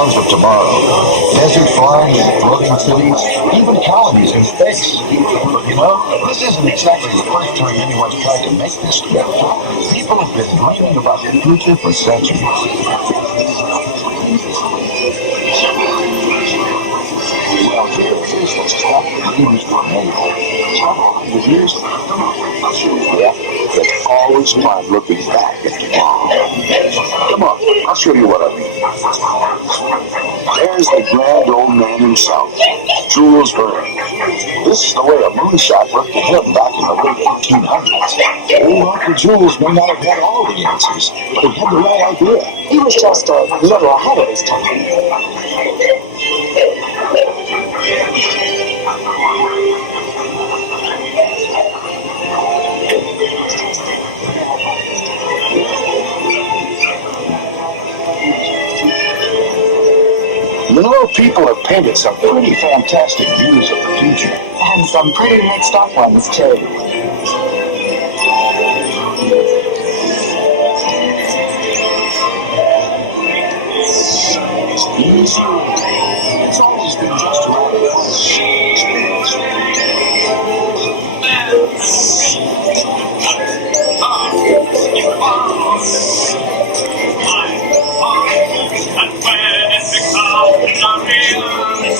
towns of tomorrow. Desert farms and floating cities, even colonies in space. You know, this isn't exactly the first time anyone's tried to make this trip. People have been dreaming about the future for centuries. Well, here's what's called dreams for made. Several hundred years ago. Yeah, it's always fun looking back at tomorrow. Come on, I'll show you what I mean. There's the grand old man himself, Jules Verne. This is the way a moonshot looked to him back in the late 1800s. Old Uncle Jules may not have had all the answers, but he had the right idea. He was just a little ahead of his time. You know, people have painted some pretty fantastic views of the future. And some pretty mixed up ones, too. It's easy. It's always been just around the corner.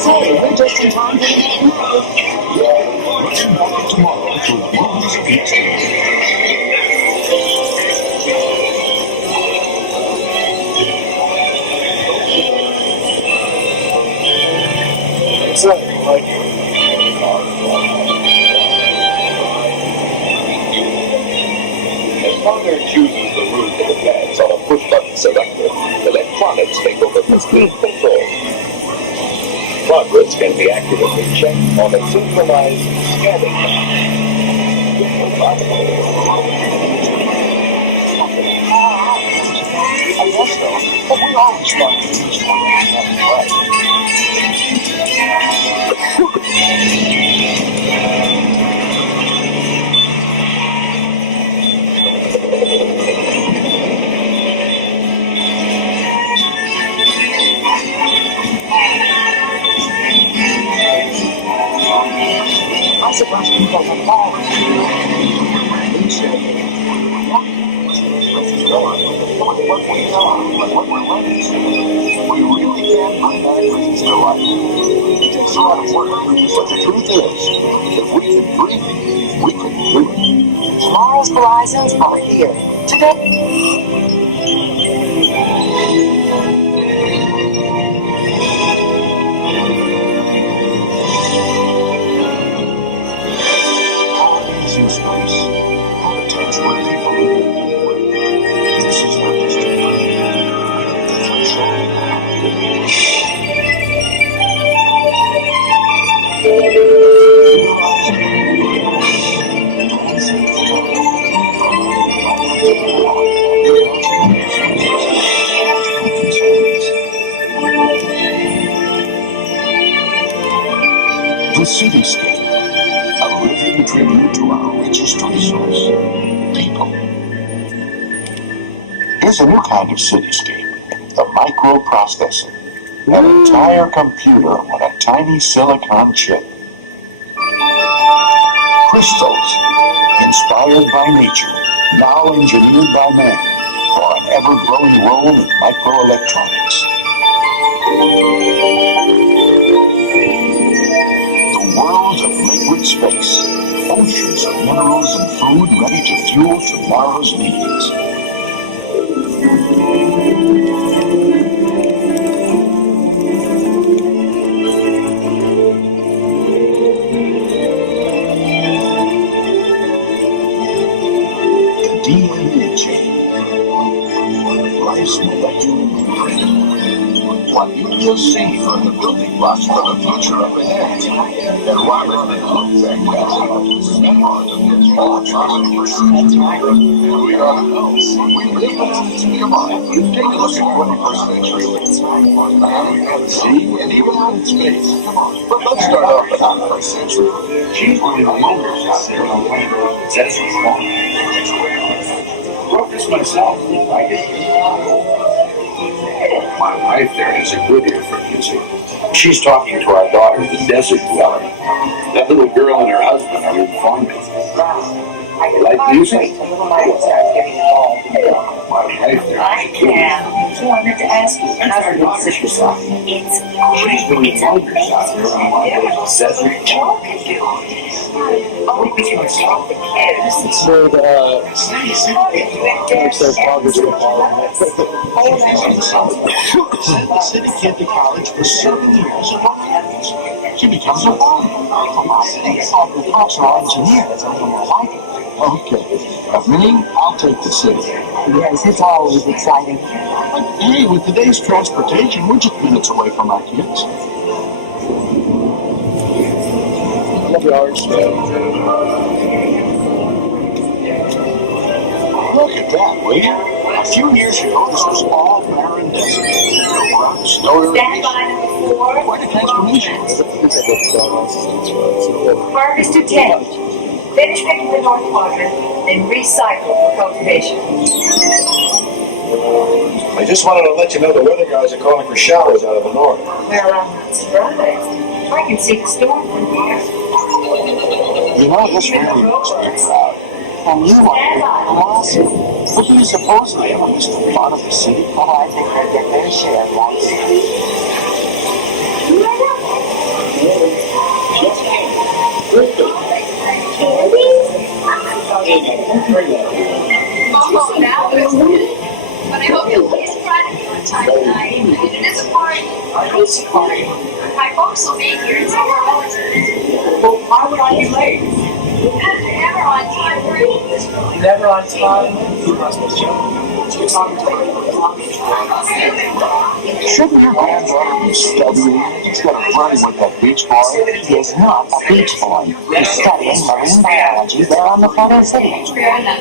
Hey, we're just in time for the game. Yeah, looking back at tomorrow through the movies of yesterday. That's right, Mike. As Father chooses the route of the plans on a push-button selector, electronics take over complete control. Progress can be accurately checked on a synchronized scanning map. I guess so, but we always want to do this one right. I'm surprised people have all. We really can bring back dreams to life. It takes a lot of work, but the truth is, if we can dream it, we can do it. Tomorrow's horizons are here. Today. Colonies in space, habitats where people live. This is our destiny. The cityscape, a living tribute to our richest resource, people. Here's a new kind of cityscape, the microprocessor, an entire computer on a tiny silicon chip. Crystals, inspired by nature, now engineered by man, for an ever-growing role in microelectronics. The world of liquid space, oceans of minerals and food ready to fuel tomorrow's needs. The DNA chain, life's molecular blueprint. What you just seen are the building blocks for the future up ahead. And while it may look fantastic, remember it's all trust. We are the house. We live it. Come on, take a look at 21st century land and sea and even out in space. Come on. But let's start off at 21st century. She's one of the owners out there on the way. Says it's fun. Wrote this myself. I guess. My wife there has a good ear for music. She's talking to our daughter, the desert dweller. That little girl and her husband are informing. Like music? My wife there has a good ear. I wanted to ask you, how's your little sister yourself? She's doing wonders out there on one of those desert Talking to only because you stop the kids. So the Send the city kid to college for 7 years of work. She becomes a farmer. The cops are engineers, and I like it. Okay. But me, I'll take the city. Yes, it's always exciting. But hey, with today's transportation, we're just minutes away from our kids. Look at that, will you? A few years ago, this was all barren desert. No Stand by number 4. Quite a transformation. Harvest to 10. Finish picking the north quadrant, then recycle for cultivation. I just wanted to let you know the weather guys are calling for showers out of the north. Well, I'm not surprised. I can see the storm from here. You know, this really looks big crowd. And you want to be awesome. What do you suppose they are? Just the fun of the city? Oh, I think they get their share, right? But I hope you'll please try to be on time tonight. It is a party. It's a party. My folks will be here and some of our relatives. Well, why would I be late? Because you're never on time for anything. Never on time. You must be joking. Shouldn't your granddaughter be studying instead of running with that beach boy? He is not a beach boy. He's studying marine biology there on the Florida City. Fair enough.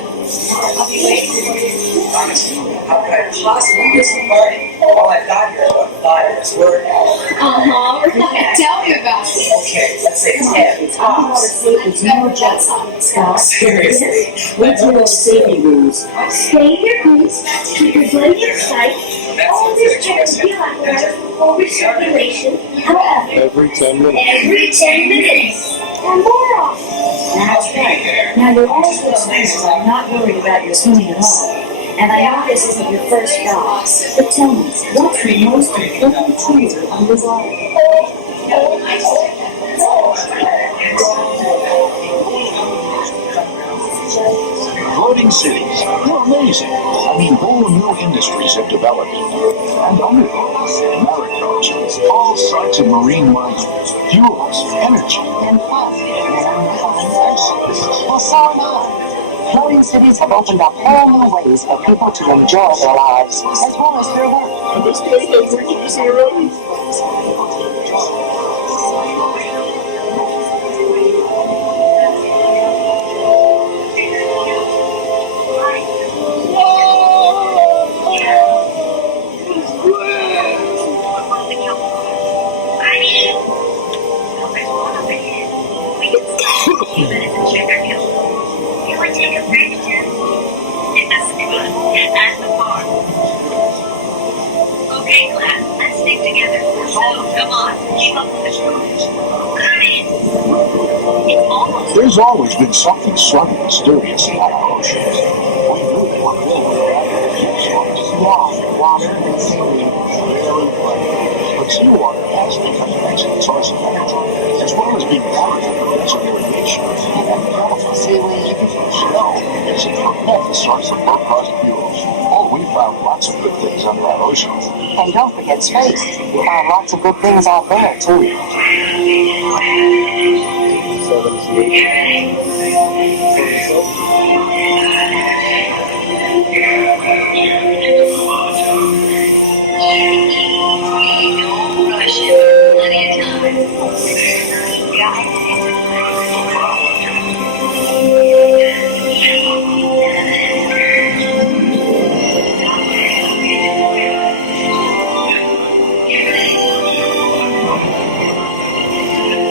I'll be waiting for you. How could I possibly miss the party? All I got here thought it was work. Tell me about it. Okay, let's say 10. It's no jets on the sky. Seriously. What's your safety rules? Stay in your boots, keep your blanket in sight, always check the fuel apparatus for recirculation, however, Every 10 minutes. every 10 minutes, and more often. That's right. Now you're also nice, I'm not worried about your swimming at all. And I know this isn't your first job, but tell me, what's the most important tool underwater? Floating cities. They're amazing. I mean, whole new industries have developed. And underboats, maricodes, all sorts of marine life, fuels, energy, and fun. Well, so am I. Floating cities have opened up whole new ways for people to enjoy their lives, as well as their work. Okay, class, let's stick together. So, come on, keep up with the shoulders. Come in. It's almost There's always been something slightly mysterious about our oceans. We knew they were filled with Water and seaweed. but seawater has become an excellent source of energy, as well as being valuable for desert irrigation. And beautiful seaweed, it's a tremendous source of low-cost fuels. Oh, we found lots of good things under our oceans. And don't forget space. We found lots of good things out there, too.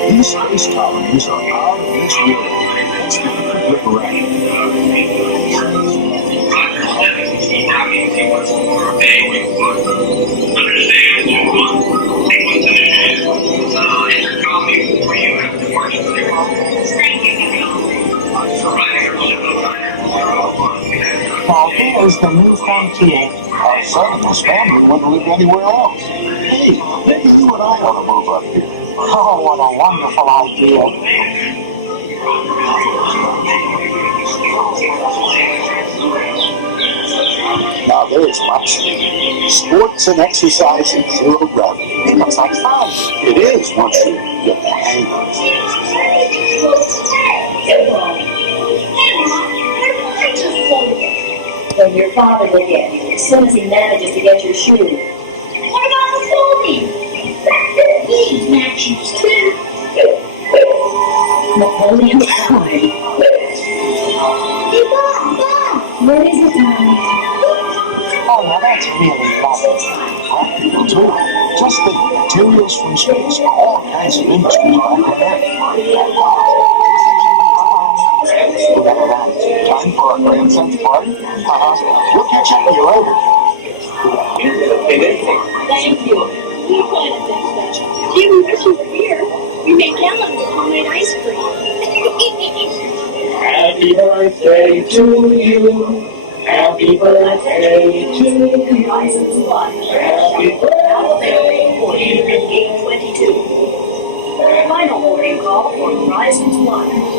These space colonies are out of this world. Let's take a quick look around. is the new frontier. Our son and his family wouldn't live anywhere else. Hey, maybe you and I ought to move up here. Oh, what a wonderful idea. Now there's my sleep. Sports and exercise in zero gravity. It looks like fun. It is once you get the hang of it. When your father will get you, as soon as he manages to get your shoe. What about the folding? He's not shoes too. Napoleon's card. What is it, darling? Oh, now that's really lovely. Practical too. Just think, materials from space, all kinds of industries back on Earth. You better run. Time for our grandson's party? We'll catch up with you later. Thank you. We planted things special. Gee, we wish you were here. We made gallons of homemade ice cream. Happy birthday to you. Happy birthday to you. Horizons 1. Happy Now available for you at gate 22. Final boarding call for Horizons 1.